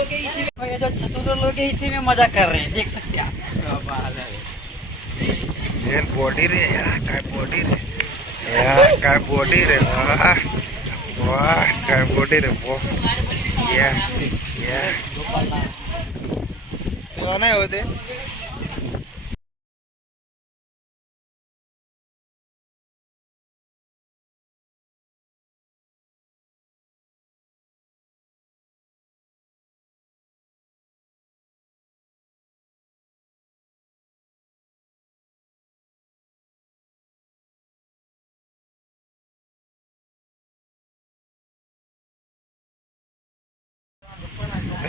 लोग इसी में, ये जो 600 लोग इसी में मजा कर रहे हैं, देख सकते हैं आप। ये बॉडी रे यार, काय बॉडी रे यार, काय बॉडी रे, वाह वाह, काय बॉडी रे वाह, या तेव्हा नाही होते.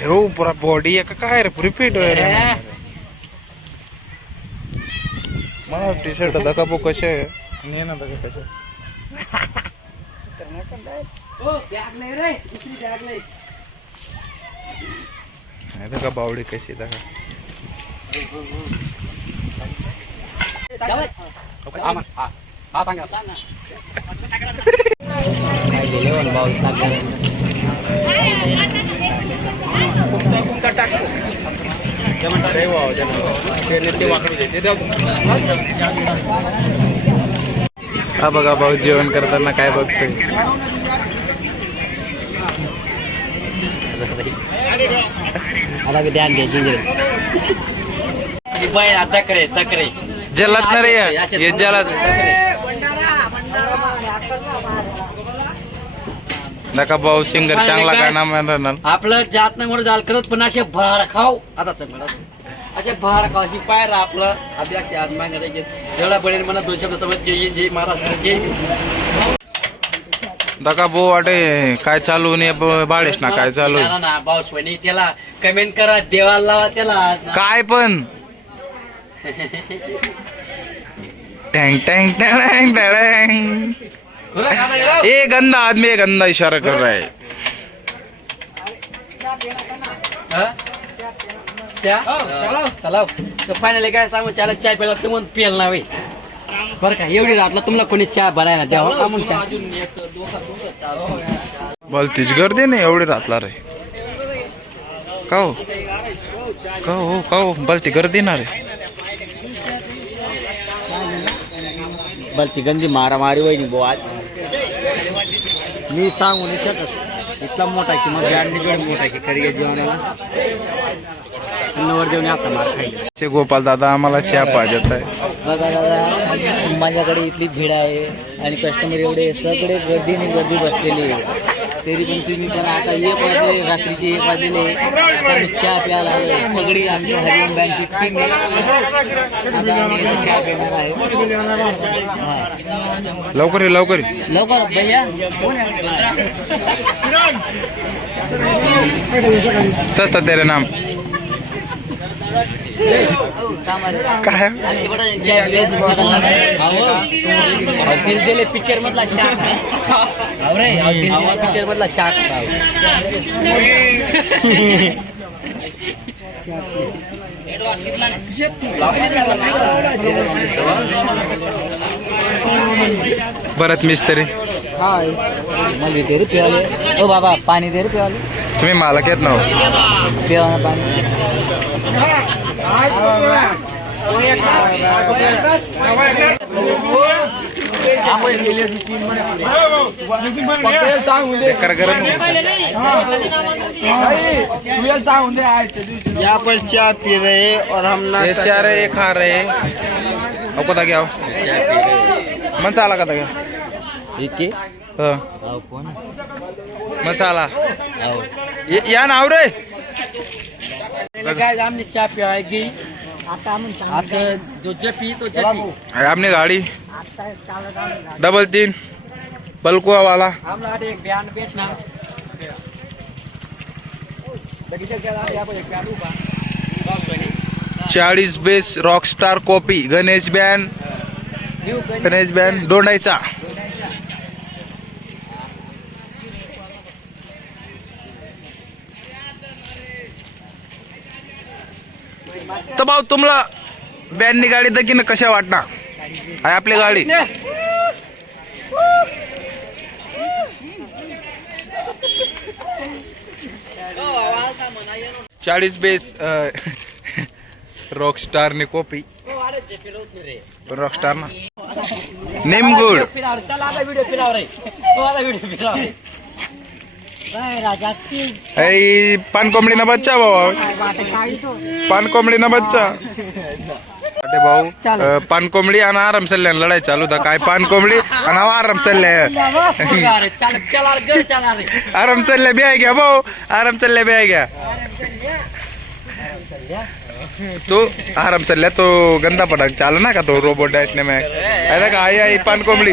हो पूरा बॉडी आहे का काय रे, पुरी फिट आहे. मला टी शर्ट दाखा बो कसे आहे, नाही ना दाखा कसे. दाखा बावडी कशी दाखा. हा बघा भाऊ जेवण करताना काय बघतोय. आता भी ध्यान दे बाय तकरे तकरे जलत ना रे हे जलत. नका भाऊ सिंगर चांगला गाणं म्हणणार. आपलं जात नाही म्हणून जाल करत, पण असे भाड खाऊ आता चांगलं असे भाड खाऊ अशी पायरा आपलं अभ्यास आज मागायचे एवढा बळीर म्हणा 2 शब्द समज जय जय महाराष्ट्र जय. दका भाऊ वाटे काय चालू नाही बाळेश ना काय चालू ना भाऊ सोनी त्याला कमेंट करा, देवाला लावा त्याला काय पण. टँग टँग टँग टँग. ये गंदा आदमी है, गंदा इशारा कर रहा है. चला तर फायनली काय सांगू, चला चाय प्यायला तर म्हणून पेल ना वे बरं का. एवढी रातला तुम्हाला कोणी चहा भरायला द्यावा का म्हणून चहा बोलतीच गर्दी नाही एवढी रातला रे. काहो काहो काहो बोलती गर्दी ना रे. बलती गंदी मारामारी वय बो आज मी सांगू नाही शकत. इतका मोठा की मग बँड मोठा की खरी जेवणाला नवर जेवण आता मार खाई. गोपाल दादा आम्हाला चहा पाहिजे आहे. बघा दादा माझ्याकडे इथली भीड आहे आणि कस्टमर एवढे सगळे गर्दीने गर्दी बसलेली आहे, तरी पण तुम्ही पण आता 1 वाजले, रात्रीचे 1 वाजलेले, आता मी चहा प्यायला आलो. सगळी आमची हरिओम बँकची टीम आता आम्ही इथं चहा पिणार आहे. लवकर ये लवकर लवकर भैया. सस्ता तेरे नाम काय दिलजले पिक्चर मधला शाख पिक्चर मधला शाख. भरत मिस्त्री मध्ये दे रे पिवाले. ओ बाबा पाणी दे रे पिवाले. तुम्ही मालक येत ना पिवा पाणी. यहाँ पर चाय पी रहे हैं और हम ना चाह रहे खा रहे आपको था क्या मसाला का था क्या मसाला या नाव रे. काय आमने चहा पिवायगी आता जो जपी तो जपी. आपने गाड़ी 3 बलकुआ वाला हमला एक बयान भेटना लगेच केला आपण एक बयान उभा 40 base rockstar copy Ganesh band Dondaicha. तर भाऊ तुम्हाला बँडनी गाडी दकीन कशा वाटणार आहे आपली गाडी. 40 बेस रॉकस्टार ने कॉपी रॉकस्टार ना निमगुड पान कोंबडी ना बच्चा भाऊ पान कोंबडी ना बच्चा अरे भाऊ पान कोंबडी आणि आराम सल्ल्यान लढाई चालू होता काय पान कोंबडी आणि आराम सल्ल्या आराम सल्ल्या बी आहे घ्या भाऊ आराम सल्ल्या बी आहे घ्या तो आराम सल्ल्या तो गंदा पडक चालू ना का तो रोबोट डॅशने में ऐसा का आई पान कोंबडी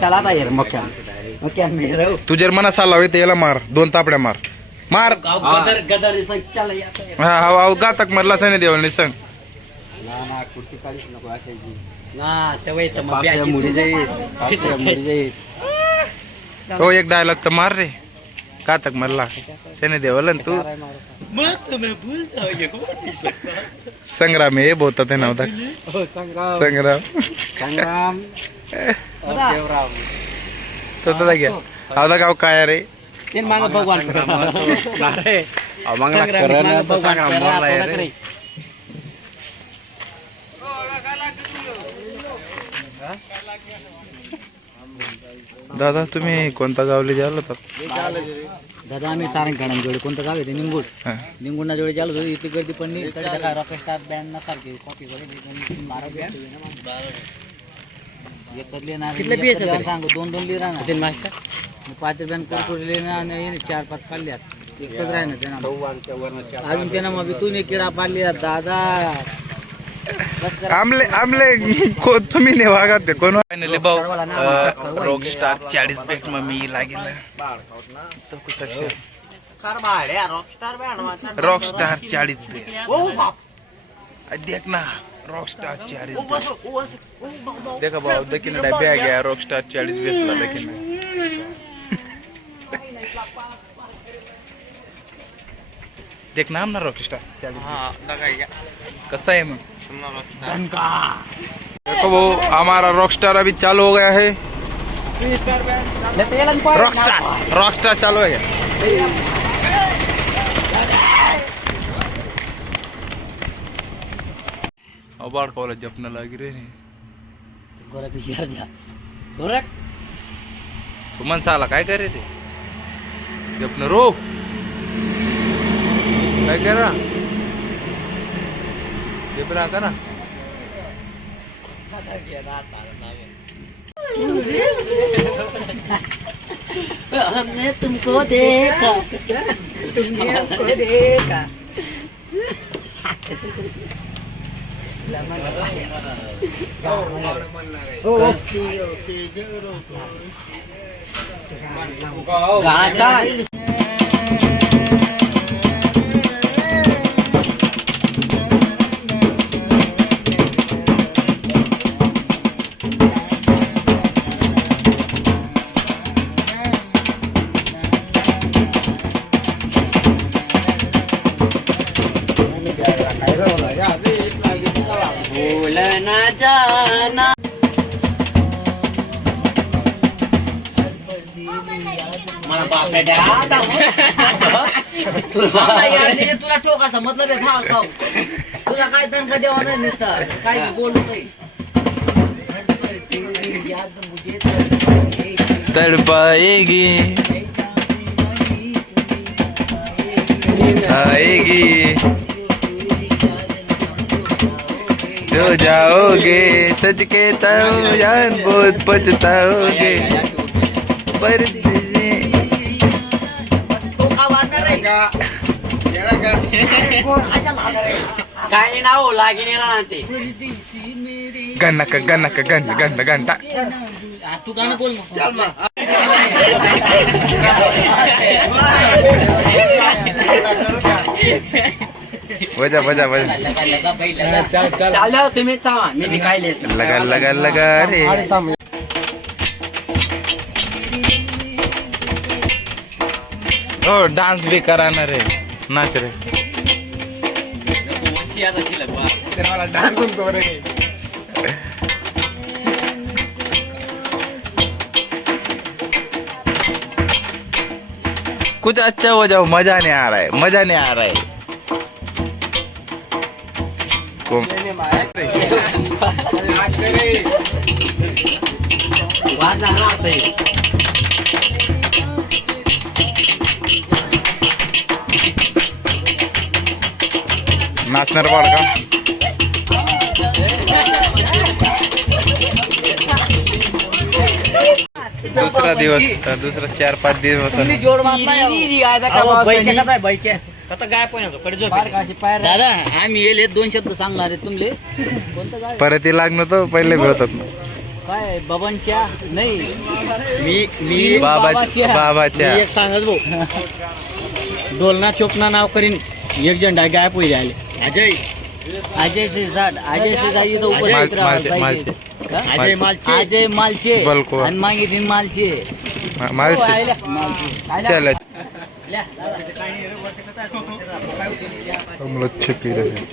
चला था यार मक्या मेरा तू जर मना साला होते याला मार 2 तापड्या मार मार गदर गदर चल हा हा गातक मरला सने देवल निसंग ना कुर्ती काढीच नको असायची ना तेव्हा येतं मग मुली जाईल तो एक डायलॉग तर मार रे गातक मरला सने देवल तू संग्राम हे बोलता ते नव्हता संग्राम संग्राम तो तर घ्या आता गाव काय रे तीन मांग भगवान अरे भगवान दादा तुम्ही कोणता गावले जाल होता दादा आम्ही सारंगखेडा जोडे कोणतं गाव आहे ते निंगुड हा. निंगुडना जोडे चालू होती इतकी गर्दी पण नाही तरी काय रॉकस्टार बँड ना सारखी कॉपी कितले पीस सांगू 2-2 लिरा ना 5 रुपयान कुरकुरले ना आणि 4-5 खाल्ल्यात एकच राही ना त्यांना अजून त्यांना मग तू ने किडा पाडली दादा आमले आमले को तुम्ही ने वागत ते कोण फायनली भाऊ रॉकस्टार 40 बॅग में मी लागिल तो कुछ अच्छे रॉकस्टार 40 बॅग देख ना रॉकस्टार 40 देखा भाऊ देखिन डब्बे आ गया रॉकस्टार 40 बॅग ला देखिन देख नाम ना रॉकस्टार 40 हाँ लगाएगा कैसा है मग देखो वो हमारा रॉकस्टार अभी चालू हो गया है रॉकस्टार चालू है अबाड़ कॉलेज अपना लग रहे हैं गोरा पिक्चर जा गोरा तू मन साला काय करे रे अपना रो काय करा पेपर करा हमने तुमको देखा तुमने हमको देखा गाचा भूलना जाना मला बापरे तुला ठोकाचा मतलब आहे भाव खाऊ तुला काय दणका देवा नाही नुसतं काय बोलतोय तड़पाएगी आएगी जो जाओगे सच कहता हूँ यार बहुत पछताओगे पर काय नाव लागेल ते गन्ना गन्ना गन्न गन्न गन्ना तू गाणं बोल मग वजा वजा वजा चालो तुम्ही थांबा मी खायले लगा लगा लगा रे ओ डांस भी कराना रे नाच रे कुछ अच्छा हो जाओ, मजा नहीं आ रहा है, मजा नहीं आ रहा है। नाचणार बाळ का? दुसरा दिवस, दुसरा 4-5 दिवस. दादा आम्ही येले 2 शब्द सांगणार आहे तुमले. कोणतं गाव? परत लागणं तर पहिले भेटत ना. काय बबनच्या नाही बाबाच्या एक सांगत भाऊ डोलना चोपना नाव करीन एक झेंडा गायब होई राहिले. अजय सिरसाट. अजय सिरसाट इथं उपस्थित राहायला पाहिजे. अजय मालचे. अजय मालचे बलको. आणि मागे मालचे. मालचे. चल हम लच्छे पी रहे हैं.